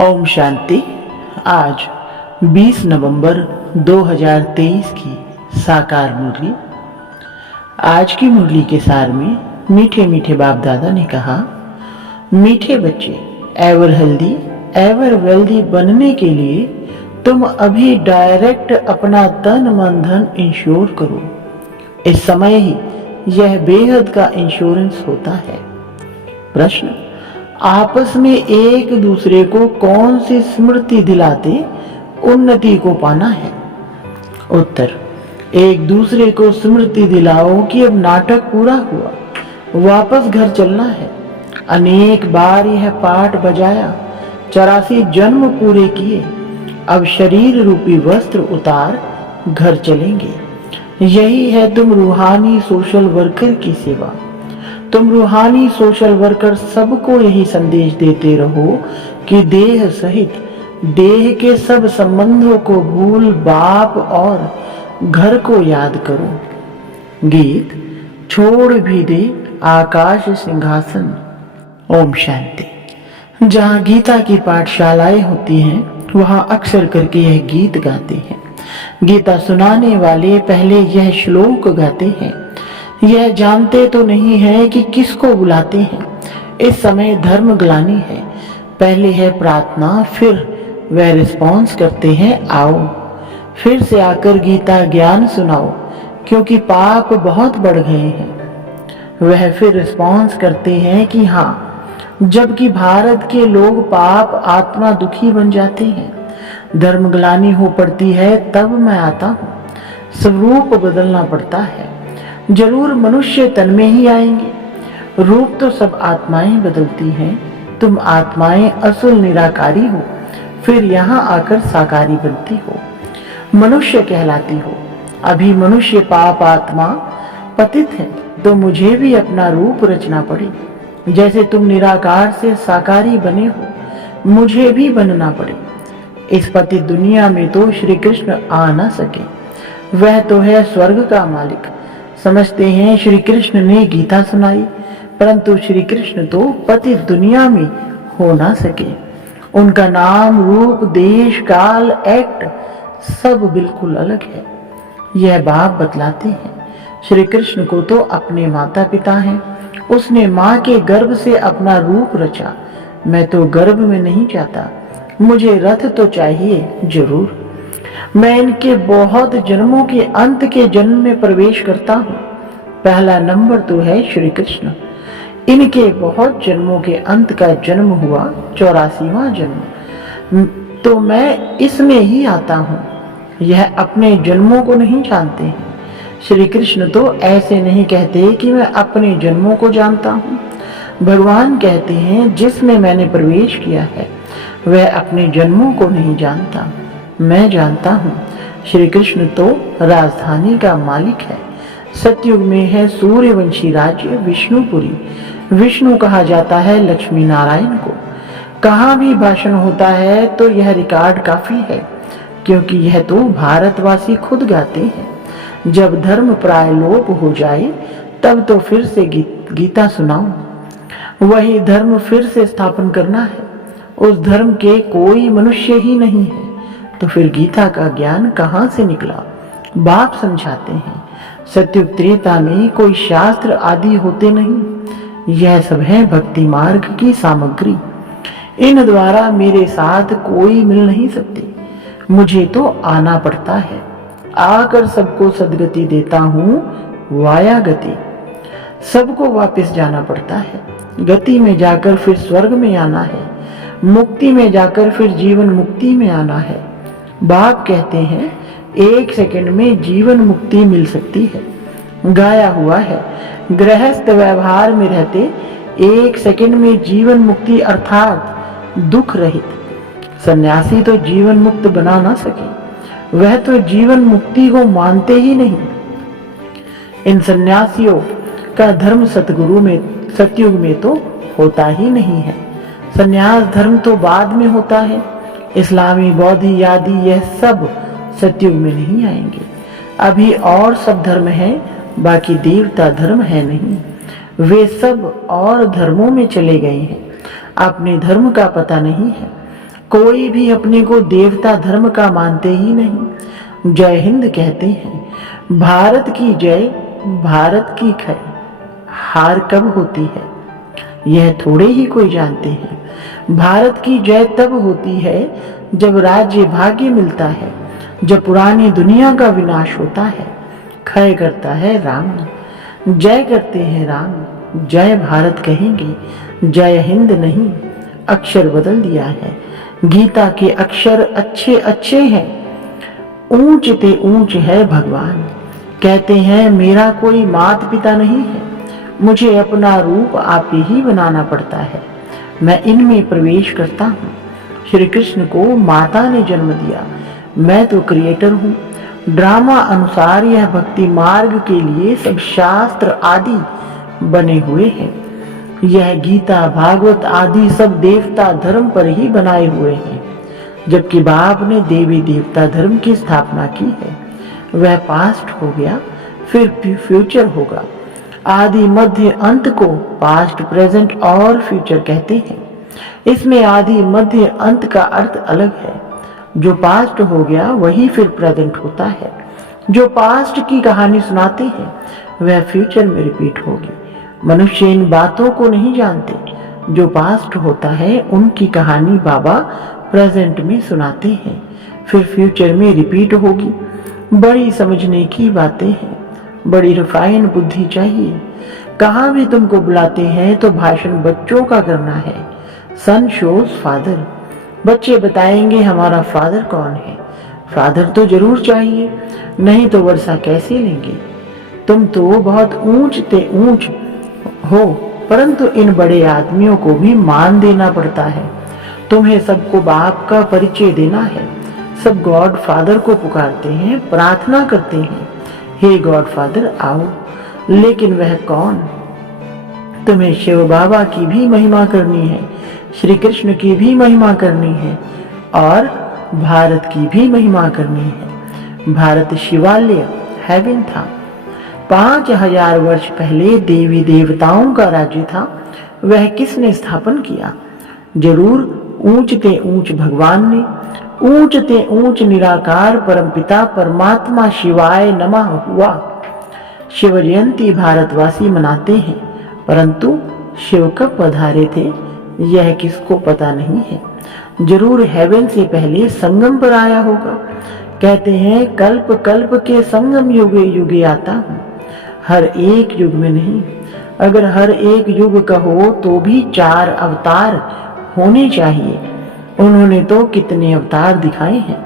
ओम शांति। आज 20 नवंबर 2023 की साकार मुरली। आज की मुरली के सार में मीठे मीठे बाप दादा ने कहा, मीठे बच्चे, एवर हेल्दी एवर वेल्दी बनने के लिए तुम अभी डायरेक्ट अपना तन मन धन इंश्योर करो। इस समय ही यह बेहद का इंश्योरेंस होता है। प्रश्न, आपस में एक दूसरे को कौन सी स्मृति दिलाते उन्नति को पाना है? उत्तर, एक दूसरे को स्मृति दिलाओ कि अब नाटक पूरा हुआ, वापस घर चलना है। अनेक बार यह पाठ बजाया, 84 जन्म पूरे किए, अब शरीर रूपी वस्त्र उतार घर चलेंगे। यही है तुम रूहानी सोशल वर्कर की सेवा। तुम रूहानी सोशल वर्कर सबको यही संदेश देते रहो कि देह सहित देह के सब संबंधों को भूल बाप और घर को याद करो। गीत, छोड़ भी दे आकाश सिंहासन। ओम शांति। जहाँ गीता की पाठशालाएं होती हैं वहाँ अक्सर करके यह गीत गाते हैं। गीता सुनाने वाले पहले यह श्लोक गाते हैं। यह जानते तो नहीं है कि किसको बुलाते हैं। इस समय धर्म ग्लानि है। पहले है प्रार्थना, फिर वह रिस्पॉन्स करते हैं, आओ फिर से आकर गीता ज्ञान सुनाओ, क्योंकि पाप बहुत बढ़ गए हैं। वह फिर रिस्पॉन्स करते हैं कि हाँ, जबकि भारत के लोग पाप आत्मा दुखी बन जाते हैं, धर्म ग्लानि हो पड़ती है, तब मैं आता हूँ। स्वरूप बदलना पड़ता है। जरूर मनुष्य तन में ही आएंगे। रूप तो सब आत्माएं बदलती हैं। तुम आत्माएं असल निराकारी हो, फिर यहाँ आकर साकारी बनती हो, मनुष्य कहलाती हो। अभी मनुष्य पाप आत्मा पतित है, तो मुझे भी अपना रूप रचना पड़े। जैसे तुम निराकार से साकारी बने हो, मुझे भी बनना पड़े। इस पतित दुनिया में तो श्री कृष्ण आ न सके। वह तो है स्वर्ग का मालिक। समझते हैं श्री कृष्ण ने गीता सुनाई, परंतु श्री कृष्ण तो पतित दुनिया में हो ना सके। उनका नाम, रूप, देश, काल, एक्ट सब बिल्कुल अलग है। यह बाप बतलाते हैं। श्री कृष्ण को तो अपने माता पिता हैं। उसने माँ के गर्भ से अपना रूप रचा। मैं तो गर्भ में नहीं जाता, मुझे रथ तो चाहिए जरूर। मैं इनके बहुत जन्मों के अंत के जन्म में प्रवेश करता हूँ। पहला नंबर तो है श्री कृष्ण। इनके बहुत जन्मों के अंत का जन्म हुआ 84वां जन्म, तो मैं इसमें ही आता हूँ। यह अपने जन्मों को नहीं जानते हैं। श्री कृष्ण तो ऐसे नहीं कहते कि मैं अपने जन्मों को जानता हूँ। भगवान कहते हैं जिसमें मैंने प्रवेश किया है वह अपने जन्मों को नहीं जानता, मैं जानता हूँ। श्री कृष्ण तो राजधानी का मालिक है। सतयुग में है सूर्यवंशी राज्य विष्णुपुरी। विष्णु कहा जाता है लक्ष्मी नारायण को। कहाँ भी भाषण होता है तो यह रिकॉर्ड काफी है, क्योंकि यह तो भारतवासी खुद गाते हैं। जब धर्म प्रायलोप हो जाए तब तो फिर से गीता सुनाओ। वही धर्म फिर से स्थापन करना है। उस धर्म के कोई मनुष्य ही नहीं है, तो फिर गीता का ज्ञान कहाँ से निकला? बाप समझाते हैं, सतयुग त्रेता में कोई शास्त्र आदि होते नहीं। यह सब है भक्ति मार्ग की सामग्री। इन द्वारा मेरे साथ कोई मिल नहीं सकते। मुझे तो आना पड़ता है। आकर सबको सदगति देता हूँ, वाया गति। सबको वापस जाना पड़ता है। गति में जाकर फिर स्वर्ग में आना है, मुक्ति में जाकर फिर जीवन मुक्ति में आना है। बाप कहते हैं 1 सेकंड में जीवन मुक्ति मिल सकती है। गाया हुआ है, गृहस्थ व्यवहार में रहते 1 सेकंड में जीवन मुक्ति अर्थात दुख रहित। सन्यासी तो जीवन मुक्त बना ना सके, वह तो जीवन मुक्ति को मानते ही नहीं। इन सन्यासियों का धर्म सतगुरु में सतयुग में तो होता ही नहीं है। सन्यास धर्म तो बाद में होता है। इस्लामी, बौद्धी आदि यह सब सतयुग में नहीं आएंगे। अभी और सब धर्म है, बाकी देवता धर्म है नहीं। वे सब और धर्मों में चले गए हैं। अपने धर्म का पता नहीं है। कोई भी अपने को देवता धर्म का मानते ही नहीं। जय हिंद कहते हैं। भारत की जय, भारत की खै, हार कब होती है यह थोड़े ही कोई जानते हैं। भारत की जय तब होती है जब राज्य भाग्य मिलता है, जब पुरानी दुनिया का विनाश होता है। क्षय करता है राम, जय करते हैं राम। जय भारत कहेंगे, जय हिंद नहीं। अक्षर बदल दिया है, गीता के अक्षर अच्छे अच्छे हैं। ऊंच ते ऊंच है भगवान। कहते हैं मेरा कोई माता पिता नहीं है, मुझे अपना रूप आप ही बनाना पड़ता है। मैं इनमें प्रवेश करता हूँ। श्री कृष्ण को माता ने जन्म दिया, मैं तो क्रिएटर हूँ। ड्रामा अनुसार यह भक्ति मार्ग के लिए सब शास्त्र आदि बने हुए हैं। यह गीता भागवत आदि सब देवता धर्म पर ही बनाए हुए हैं, जबकि बाप ने देवी देवता धर्म की स्थापना की है। वह पास्ट हो गया, फिर फ्यूचर होगा। आदि मध्य अंत को पास्ट प्रेजेंट और फ्यूचर कहते हैं। इसमें आदि मध्य अंत का अर्थ अलग है। जो पास्ट हो गया वही फिर प्रेजेंट होता है। जो पास्ट की कहानी सुनाते हैं वह फ्यूचर में रिपीट होगी। मनुष्य इन बातों को नहीं जानते। जो पास्ट होता है उनकी कहानी बाबा प्रेजेंट में सुनाते हैं, फिर फ्यूचर में रिपीट होगी। बड़ी समझने की बातें हैं, बड़ी रिफाइन बुद्धि चाहिए। कहाँ भी तुमको बुलाते हैं तो भाषण बच्चों का करना है। सन शोज फादर, बच्चे बताएंगे हमारा फादर कौन है। फादर तो जरूर चाहिए, नहीं तो वर्षा कैसे लेंगे। तुम तो बहुत ऊंच ते ऊंच हो, परंतु इन बड़े आदमियों को भी मान देना पड़ता है। तुम्हें सबको बाप का परिचय देना है। सब गॉड फादर को पुकारते हैं, प्रार्थना करते हैं, हे गॉड फादर आओ। लेकिन वह कौन? तुम्हें शिव बाबा की भी महिमा करनी है, श्री कृष्ण की भी महिमा करनी है और भारत की भी महिमा करनी है। भारत शिवालय हेवन था। 5000 वर्ष पहले देवी देवताओं का राज्य था। वह किसने स्थापन किया? जरूर ऊंच ते ऊंच भगवान ने। ऊंच ते ऊंच निराकार परमपिता परमात्मा शिवाय नमः हुआ। शिव जयंती भारतवासी मनाते हैं, परंतु शिव कब पधारे थे यह किसको पता नहीं है। जरूर हेवन से पहले संगम पर आया होगा। कहते हैं कल्प कल्प के संगम युगे युगे आता हूँ, हर एक युग में नहीं। अगर हर एक युग का हो तो भी 4 अवतार होने चाहिए। उन्होंने तो कितने अवतार दिखाए हैं।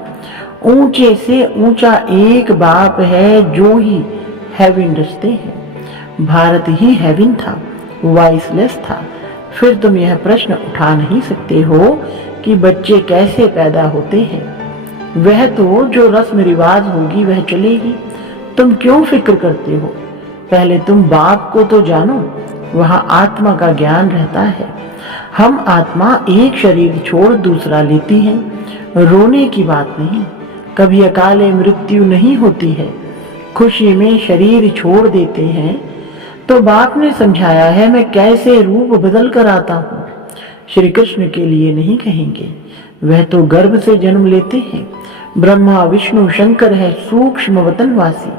ऊंचे से ऊंचा एक बाप है जो ही हेवन रचते हैं। भारत ही हेवन था, वॉइसलेस था। फिर तुम यह प्रश्न उठा नहीं सकते हो कि बच्चे कैसे पैदा होते हैं। वह तो जो रस्म रिवाज होगी वह चलेगी। तुम क्यों फिक्र करते हो? पहले तुम बाप को तो जानो, वहां आत्मा का ज्ञान रहता है। हम आत्मा एक शरीर छोड़ दूसरा लेती है। रोने की बात नहीं, कभी अकाले मृत्यु नहीं होती है। खुशी में शरीर छोड़ देते हैं तो बाप ने समझाया है मैं कैसे रूप बदल कर आता हूँ। श्री कृष्ण के लिए नहीं कहेंगे, वह तो गर्भ से जन्म लेते हैं। ब्रह्मा विष्णु शंकर है सूक्ष्म वतनवासी।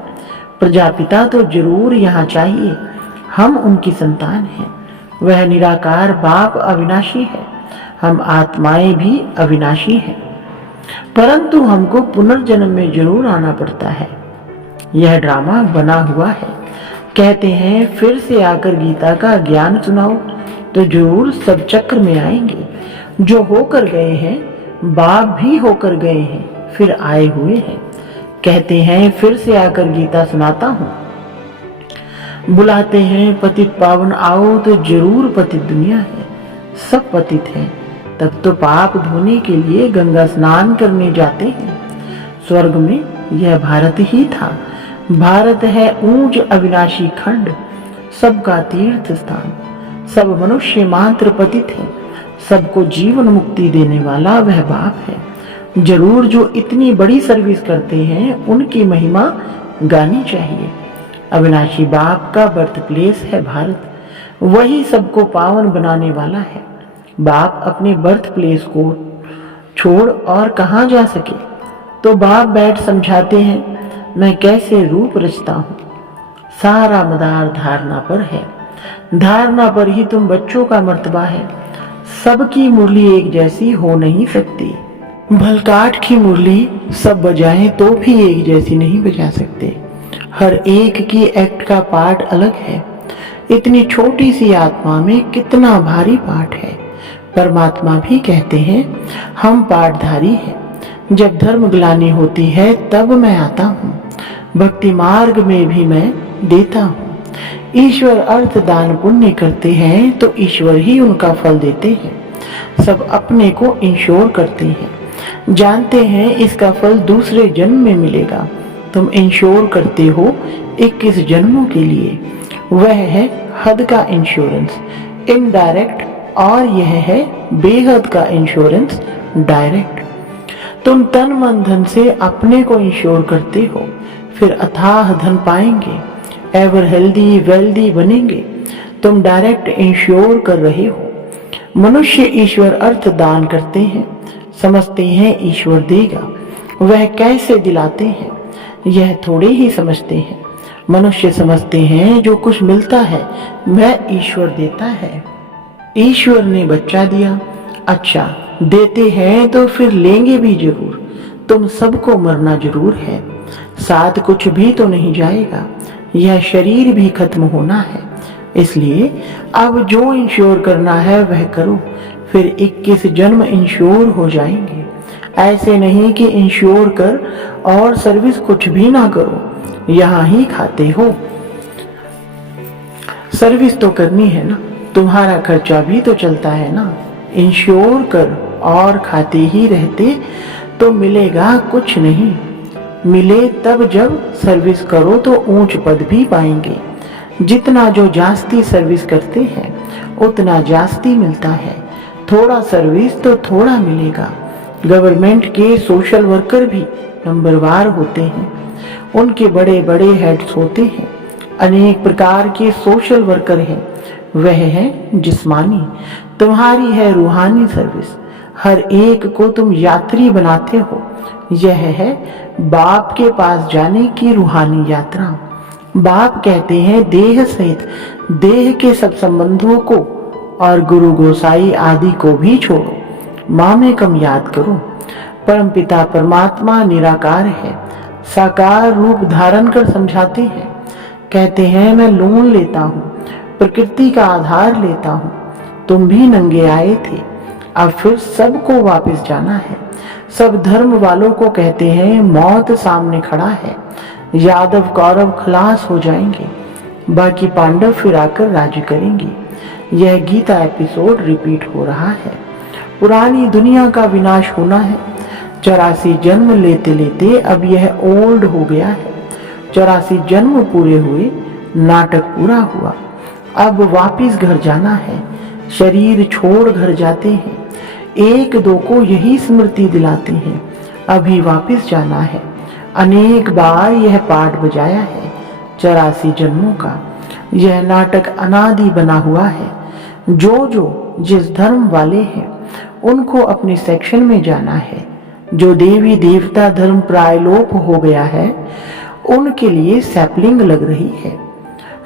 प्रजापिता तो जरूर यहाँ चाहिए। हम उनकी संतान हैं। वह निराकार बाप अविनाशी है, हम आत्माएं भी अविनाशी हैं, परंतु हमको पुनर्जन्म में जरूर आना पड़ता है। यह ड्रामा बना हुआ है। कहते हैं फिर से आकर गीता का ज्ञान सुनाओ तो जरूर सब चक्र में आएंगे। जो होकर गए हैं बाप भी होकर गए हैं, फिर आए हुए हैं। कहते हैं फिर से आकर गीता सुनाता हूँ। बुलाते हैं पतित पावन आओ तो जरूर पतित दुनिया है। सब पतित हैं, तब तो पाप धोने के लिए गंगा स्नान करने जाते हैं। स्वर्ग में यह भारत ही था। भारत है ऊंच अविनाशी खंड, सबका तीर्थ स्थान। सब मनुष्य मात्र पतित है। सबको जीवन मुक्ति देने वाला वह बाप है। जरूर जो इतनी बड़ी सर्विस करते हैं उनकी महिमा गानी चाहिए। अविनाशी बाप का बर्थ प्लेस है भारत, वही सबको पावन बनाने वाला है। बाप अपने बर्थ प्लेस को छोड़ और कहाँ जा सके। तो बाप बैठ समझाते हैं, मैं कैसे रूप रचता हूँ। सारा मदार धारणा पर है, धारणा पर ही तुम बच्चों का मर्तबा है। सबकी मुरली एक जैसी हो नहीं सकती। भलकाठ की मुरली सब बजाएं तो भी एक जैसी नहीं बजा सकते। हर एक की एक्ट का पार्ट अलग है। इतनी छोटी सी आत्मा में कितना भारी पाठ है। परमात्मा भी कहते हैं हम पाठधारी हैं। जब धर्म ग्लानि होती है तब मैं आता हूँ। भक्ति मार्ग में भी मैं देता हूँ। ईश्वर अर्थ दान पुण्य करते हैं तो ईश्वर ही उनका फल देते हैं। सब अपने को इंश्योर करते हैं, जानते हैं इसका फल दूसरे जन्म में मिलेगा। तुम इंश्योर करते हो 21 जन्मों के लिए। वह है हद का इंश्योरेंस इनडायरेक्ट, और यह है बेहद का इंश्योरेंस डायरेक्ट। तुम तन मन धन से अपने को इंश्योर करते हो, फिर अथाह धन पाएंगे, एवर हेल्दी वेल्दी बनेंगे। तुम डायरेक्ट इंश्योर कर रहे हो। मनुष्य ईश्वर अर्थ दान करते हैं, समझते हैं ईश्वर देगा। वह कैसे दिलाते हैं यह थोड़े ही समझते हैं। मनुष्य समझते हैं जो कुछ मिलता है वह ईश्वर देता है। ईश्वर ने बच्चा दिया, अच्छा देते हैं तो फिर लेंगे भी जरूर। तुम सबको मरना जरूर है, साथ कुछ भी तो नहीं जाएगा। यह शरीर भी खत्म होना है, इसलिए अब जो इंश्योर करना है वह करो, फिर 21 जन्म इंश्योर हो जाएंगे। ऐसे नहीं कि इंश्योर कर और सर्विस कुछ भी ना करो, यहाँ ही खाते हो। सर्विस तो करनी है ना, तुम्हारा खर्चा भी तो चलता है ना। इंश्योर कर और खाते ही रहते तो मिलेगा कुछ नहीं। मिले तब जब सर्विस करो तो ऊंच पद भी पाएंगे। जितना जो जास्ती सर्विस करते हैं उतना जास्ती मिलता है। थोड़ा सर्विस तो थोड़ा मिलेगा। गवर्नमेंट के सोशल वर्कर भी नंबरवार होते हैं, उनके बड़े बड़े हेड्स होते हैं। अनेक प्रकार के सोशल वर्कर हैं, वह है जिस्मानी, तुम्हारी है रूहानी सर्विस। हर एक को तुम यात्री बनाते हो, यह है बाप के पास जाने की रूहानी यात्रा। बाप कहते हैं देह सहित देह के सब संबंधों को और गुरु गोसाई आदि को भी छोड़ो, माँ में कम याद करो। परमपिता परमात्मा निराकार है, साकार रूप धारण कर समझाते हैं। कहते हैं मैं लोन लेता हूँ, प्रकृति का आधार लेता हूँ। तुम भी नंगे आए थे, अब फिर सबको वापस जाना है। सब धर्म वालों को कहते हैं मौत सामने खड़ा है। यादव कौरव खलास हो जाएंगे, बाकी पांडव फिर आकर राज्य करेंगे। यह गीता एपिसोड रिपीट हो रहा है। पुरानी दुनिया का विनाश होना है। 84 जन्म लेते लेते अब यह ओल्ड हो गया है। 84 जन्म पूरे हुए, नाटक पूरा हुआ। अब वापिस घर जाना है। शरीर छोड़ घर जाते हैं, एक दो को यही स्मृति दिलाते हैं अभी वापिस जाना है। अनेक बार यह पाठ बजाया है 84 जन्मों का। यह नाटक अनादि बना हुआ है। जो जो जिस धर्म वाले हैं उनको अपने सेक्शन में जाना है। जो देवी देवता धर्म प्रायलोप हो गया है उनके लिए सैपलिंग लग रही है।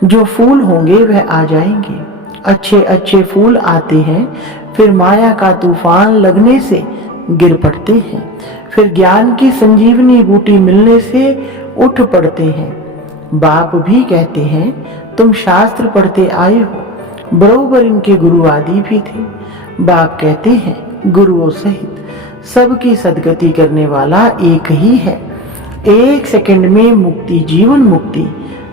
जो फूल होंगे वह आ जाएंगे। अच्छे अच्छे फूल आते हैं, फिर माया का तूफान लगने से गिर पड़ते हैं, फिर ज्ञान की संजीवनी बूटी मिलने से उठ पड़ते हैं। बाप भी कहते हैं तुम शास्त्र पढ़ते आए हो, बरोबर इनके गुरु आदि भी थे। बाप कहते हैं गुरुओं सहित सबकी सदगति करने वाला एक ही है। एक सेकंड में मुक्ति, जीवन मुक्ति।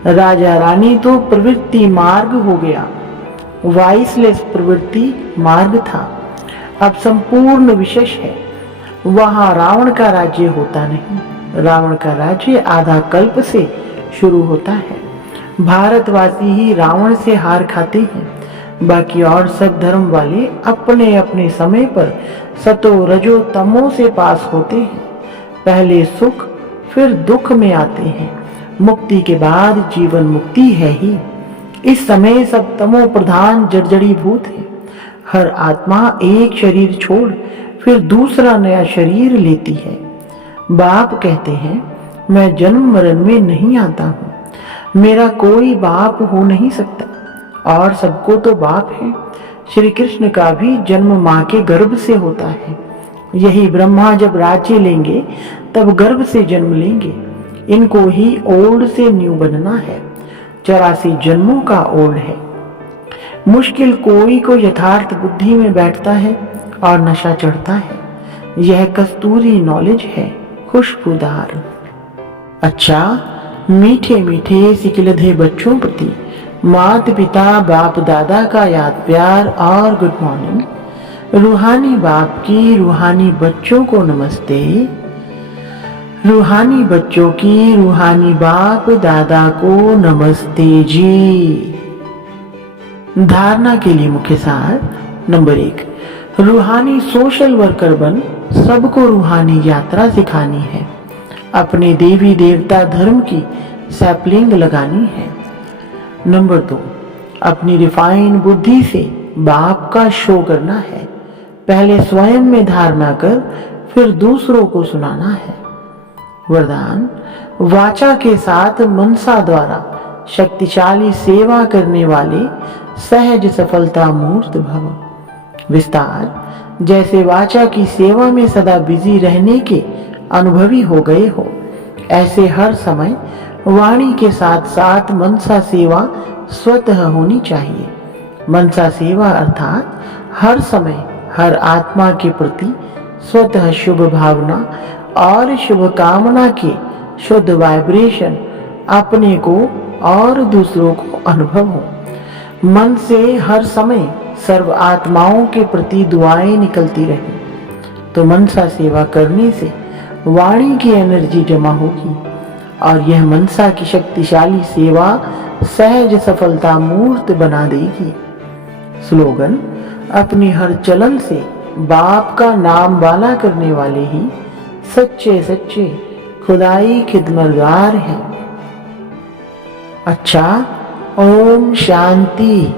राजा रानी तो प्रवृत्ति मार्ग हो गया, वाइसलेस प्रवृत्ति मार्ग था। अब संपूर्ण विशेष है। वहां रावण का राज्य होता नहीं। रावण का राज्य आधा कल्प से शुरू होता है। भारतवासी ही रावण से हार खाते हैं, बाकी और सब धर्म वाले अपने अपने समय पर सतो रजो तमो से पास होते हैं। पहले सुख फिर दुख में आते हैं। मुक्ति के बाद जीवन मुक्ति है ही। इस समय सब तमो प्रधान जर्जरी भूत है। हर आत्मा एक शरीर छोड़ फिर दूसरा नया शरीर लेती है। बाप कहते हैं, मैं जन्म मरण में नहीं आता हूँ, मेरा कोई बाप हो नहीं सकता और सबको तो बाप है। श्री कृष्ण का भी जन्म माँ के गर्भ से होता है। यही ब्रह्मा जब राज्य लेंगे तब गर्भ से जन्म लेंगे। इनको ही ओल्ड से न्यू बनना है। 84 जन्मों का ओल्ड है। मुश्किल कोई को यथार्थ बुद्धि में बैठता है और नशा चढ़ता है। यह कस्तूरी नॉलेज है, खुशबूदार। अच्छा, मीठे मीठे सिकिलधे बच्चों प्रति माता पिता बाप दादा का याद प्यार और गुड मॉर्निंग। रूहानी बाप की रूहानी बच्चों को नमस्ते। रूहानी बच्चों की रूहानी बाप दादा को नमस्ते जी। धारणा के लिए मुख्य सार। नंबर 1, रूहानी सोशल वर्कर बन सबको रूहानी यात्रा सिखानी है। अपने देवी देवता धर्म की सैपलिंग लगानी है। नंबर 2, अपनी रिफाइन बुद्धि से बाप का शो करना है। पहले स्वयं में धारणा कर फिर दूसरों को सुनाना है। वरदान, वाचा के साथ मनसा द्वारा शक्तिशाली सेवा करने वाले सहज सफलता मूर्त भव। विस्तार, जैसे वाचा की सेवा में सदा बिजी रहने के अनुभवी हो गए हो, ऐसे हर समय वाणी के साथ साथ मनसा सेवा स्वतः होनी चाहिए। मनसा सेवा अर्थात हर समय हर आत्मा के प्रति स्वतः शुभ भावना और शुभ कामना के शुद्ध वाइब्रेशन अपने को और दूसरों को अनुभव हो। मन से हर समय सर्व आत्माओं के प्रति दुआएं निकलती रहें तो मनसा सेवा करने से वाणी की एनर्जी जमा होगी और यह मनसा की शक्तिशाली सेवा सहज सफलता मूर्त बना देगी। स्लोगन, अपनी हर चलन से बाप का नाम बाला करने वाले ही सच्चे सच्चे खुदाई खिदमतगार हैं। अच्छा, ओम शांति।